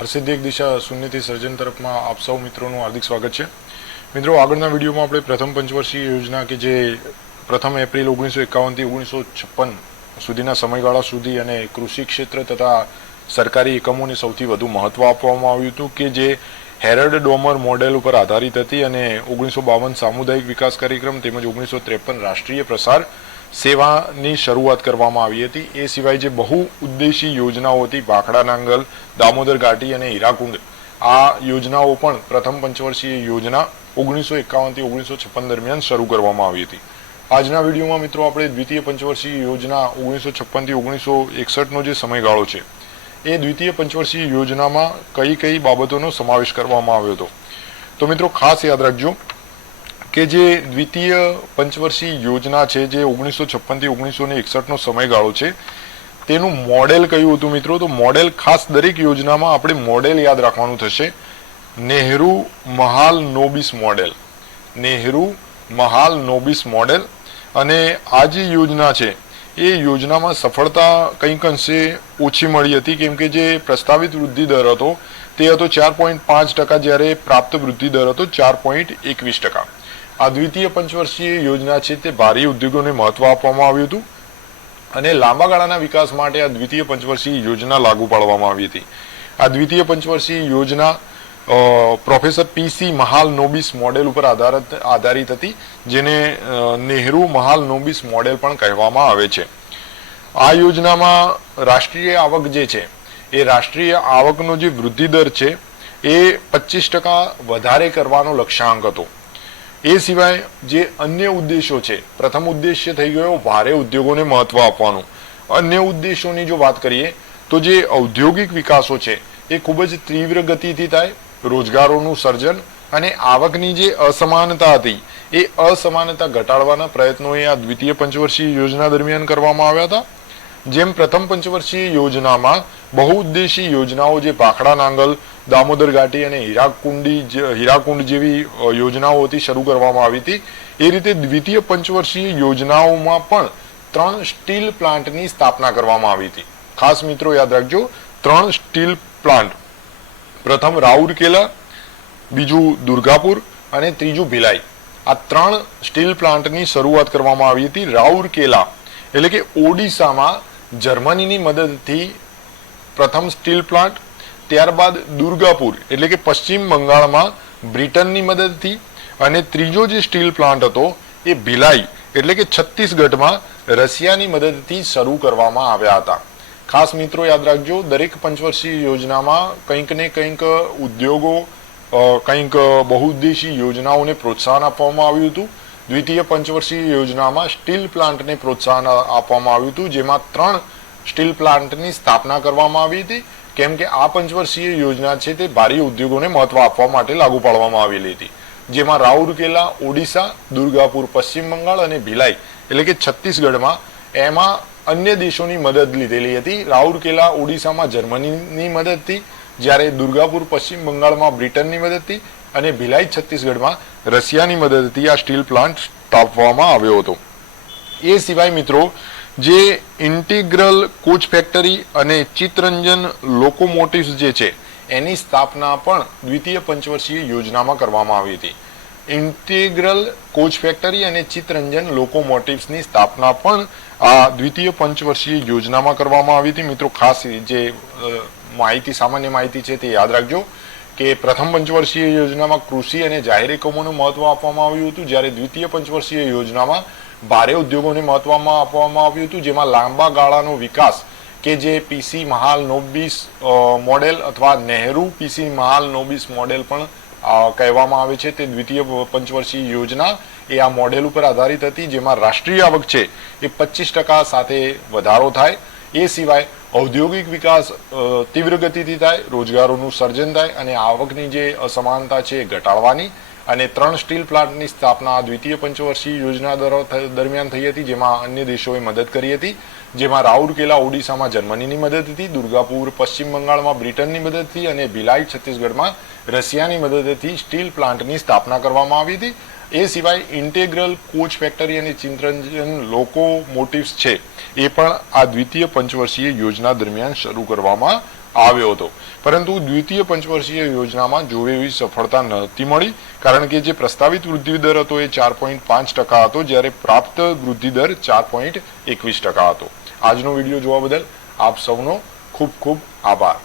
હર્ષિદ એક દિશા શૂન્યથી સર્જન તરફમાં આપ સૌ મિત્રોનું હાર્દિક સ્વાગત છે। મિત્રો, આગળના વિડીયોમાં આપણે પ્રથમ પંચવર્ષીય યોજના કે જે પ્રથમ એપ્રિલ 1951 થી 1956 સુધીના સમયગાળા સુધી અને કૃષિ ક્ષેત્ર તથા સરકારી એકમોને સૌથી વધુ મહત્વ આપવામાં આવ્યું હતું કે જે હેરલ્ડ ડોમર મોડેલ ઉપર આધારિત હતી અને 1952 સામુદાયિક વિકાસ કાર્યક્રમ તેમજ 1953 રાષ્ટ્રીય પ્રસાર સેવાની શરૂઆત કરવામાં આવી હતી। એ સિવાય જે બહુ ઉદ્દેશી યોજનાઓ હતી ભાખડા નાંગલ, દામોદર ઘાટી અને હીરાકુંડ, આ યોજનાઓ પણ પ્રથમ પંચવર્ષીય યોજના 1951 થી 1956 દરમિયાન શરૂ કરવામાં આવી હતી। આજના વિડીયોમાં મિત્રો આપણે દ્વિતીય પંચવર્ષીય યોજના 1956 થી 1961 નો જે સમયગાળો છે એ દ્વિતીય પંચવર્ષીય યોજનામાં કઈ કઈ બાબતોનો સમાવેશ કરવામાં આવ્યો હતો। તો મિત્રો ખાસ યાદ રાખજો કે જે દ્વિતીય પંચવર્ષીય યોજના છે જે 1956 થી 1961 નો સમયગાળો છે તેનું મોડેલ કયું હતું મિત્રો? તો મોડેલ ખાસ દરેક યોજનામાં આપણે મોડેલ યાદ રાખવાનું થશે। Nehru Mahalanobis model, Nehru Mahalanobis model. અને આ જે યોજના છે એ યોજનામાં સફળતા કંઈક અંશે ઓછી મળી હતી કેમ કે જે પ્રસ્તાવિત વૃદ્ધિ દર હતો તે હતો 4.5%, જ્યારે પ્રાપ્ત વૃદ્ધિ દર હતો 4.21%। આ દ્વિતીય પંચવર્ષીય યોજના છે તે ભારી ઉદ્યોગોને મહત્વ આપવામાં આવ્યું હતું અને લાંબા ગાળાના વિકાસ માટે આ દ્વિતીય પંચવર્ષીય યોજના લાગુ પાડવામાં આવી હતી। આ દ્વિતીય પંચવર્ષીય યોજના પ્રોફેસર પીસી મહાલ નોબિસ મોડેલ ઉપર આધારિત હતી જેને નેહરુ મહાલ નોબિસ મોડેલ પણ કહેવામાં આવે છે। આ યોજનામાં રાષ્ટ્રીય આવક જે છે એ રાષ્ટ્રીય આવકનો જે વૃદ્ધિ દર છે એ 25% વધારે કરવાનો લક્ષ્યાંક હતો। એ સિવાય જે અન્ય ઉદ્દેશો છે, પ્રથમ ઉદ્દેશ્ય થઈ ગયો ભારે ઉદ્યોગોને મહત્વ આપવાનું। અન્ય ઉદ્દેશોની જો વાત કરીએ તો જે ઔદ્યોગિક વિકાસો છે એ ખૂબ જ તીવ્ર ગતિથી થાય, રોજગારોનું સર્જન અને આવકની જે અસમાનતા હતી એ અસમાનતા ઘટાડવાના પ્રયત્નો આ દ્વિતીય પંચવર્ષીય યોજના દરમિયાન કરવામાં આવ્યા હતા। જેમ પ્રથમ પંચવર્ષીય યોજનામાં બહુઉદ્દેશી યોજનાઓ જે ભાખડા નાંગલ, દામોદર ઘાટી અને હીરાકુંડ જેવી યોજનાઓ હતી શરૂ કરવામાં આવી હતી, એ રીતે દ્વિતીય પંચવર્ષીય યોજનાઓમાં પણ 3 સ્ટીલ પ્લાન્ટની સ્થાપના કરવામાં આવી હતી। ખાસ મિત્રો યાદ રાખજો, 3 સ્ટીલ પ્લાન્ટ, પ્રથમ રાઉરકેલા, બીજું દુર્ગાપુર અને ત્રીજું ભિલાઈ, આ 3 સ્ટીલ પ્લાન્ટની શરૂઆત કરવામાં આવી હતી। રાઉરકેલા એટલે કે ઓડિશામાં જર્મનીની મદદથી પ્રથમ સ્ટીલ પ્લાન્ટ, ત્યારબાદ દુર્ગાપુર એટલે કે પશ્ચિમ બંગાળમાં બ્રિટનની મદદથી, અને ત્રીજો જે સ્ટીલ પ્લાન્ટ હતો એ ભિલાઈ એટલે કે છત્તીસગઢમાં રશિયાની મદદથી શરૂ કરવામાં આવ્યા હતા। ખાસ મિત્રો યાદ રાખજો, દરેક પંચવર્ષીય યોજનામાં કંઈક ને કંઈક ઉદ્યોગો, કંઈક બહુઉદ્દેશી યોજનાઓને પ્રોત્સાહન આપવામાં આવ્યું હતું। દ્વિતીય પંચવર્ષીય યોજનામાં સ્ટીલ પ્લાન્ટને પ્રોત્સાહન આપવામાં આવ્યું હતું જેમાં 3 સ્ટીલ પ્લાન્ટની સ્થાપના કરવામાં આવી હતી કેમ કે આ પંચવર્ષીય યોજના છે તે ભારી ઉદ્યોગોને મહત્વ આપવા માટે લાગુ પાડવામાં આવેલી હતી, જેમાં રાઉરકેલા ઓડિશા, દુર્ગાપુર પશ્ચિમ બંગાળ અને ભિલાઈ એટલે કે છત્તીસગઢમાં એમાં અન્ય દેશોની મદદ લીધેલી હતી। રાઉરકેલા ઓડિશામાં જર્મનીની મદદથી, જ્યારે દુર્ગાપુર પશ્ચિમ બંગાળમાં બ્રિટનની મદદથી અને ભિલાઈ છત્તીસગઢમાં રશિયાની મદદથી આ સ્ટીલ પ્લાન્ટ સ્થાપવામાં આવ્યો હતો। એ સિવાય મિત્રો જે ઇન્ટિગ્રલ કોચ ફેક્ટરી અને ચિત્તરંજન લોકોમોટિવ્સ જે છે એની સ્થાપના પણ દ્વિતીય પંચવર્ષીય યોજનામાં કરવામાં આવી હતી। ઇન્ટિગ્રલ કોચ ફેક્ટરી અને ચિત્તરંજન લોકોમોટિવ્સની સ્થાપના પણ આ દ્વિતીય પંચવર્ષીય યોજનામાં કરવામાં આવી હતી। મિત્રો ખાસ જે માહિતી, સામાન્ય માહિતી છે તે યાદ રાખજો કે પ્રથમ પંચવર્ષીય યોજનામાં કૃષિ અને જાહેર એકમોનું મહત્વ આપવામાં આવ્યું હતું, જ્યારે દ્વિતીય પંચવર્ષીય યોજનામાં ભારે ઉદ્યોગોને મહત્વ આપવામાં આવ્યું હતું, જેમાં લાંબા ગાળાનો વિકાસ કે જે પીસી મહાલ નોબિસ મોડેલ અથવા નેહરુ પીસી મહાલ નોબિસ મોડેલ પણ કહેવામાં આવે છે, તે દ્વિતીય પંચવર્ષીય યોજના એ આ મોડેલ ઉપર આધારિત હતી, જેમાં રાષ્ટ્રીય આવક છે એ 25% સાથે વધારો થાય। એ સિવાય ઔદ્યોગિક વિકાસ તીવ્ર ગતિથી થાય, રોજગારોનું સર્જન થાય અને આવકની જે અસમાનતા છે એ ઘટાડવાની, અને 3 સ્ટીલ પ્લાન્ટની સ્થાપના દ્વિતીય પંચવર્ષીય યોજના દરમિયાન થઈ હતી, જેમાં અન્ય દેશોએ મદદ કરી હતી, જેમાં રાઉરકેલા ઓડિશામાં જર્મનીની મદદથી, દુર્ગાપુર પશ્ચિમ બંગાળમાં બ્રિટનની મદદથી અને ભિલાઈ છત્તીસગઢમાં રશિયાની મદદથી સ્ટીલ પ્લાન્ટની સ્થાપના કરવામાં આવી હતી। એ સિવાય ઇન્ટેગ્રલ કોચ ફેક્ટરી અને ચિત્તરંજન લોકોમોટિવ્સ છે એ પણ આ દ્વિતીય પંચવર્ષીય યોજના દરમિયાન શરૂ કરવામાં આવ્યો હતો, પરંતુ દ્વિતીય પંચવર્ષીય યોજનામાં જોવે એવી સફળતા નહોતી મળી, કારણ કે જે પ્રસ્તાવિત વૃદ્ધિ દર હતો એ 4.5% હતો, જ્યારે પ્રાપ્ત વૃદ્ધિ દર 4.21% હતો. આજનો વિડીયો જોવા બદલ આપ સૌનો ખૂબ ખૂબ આભાર.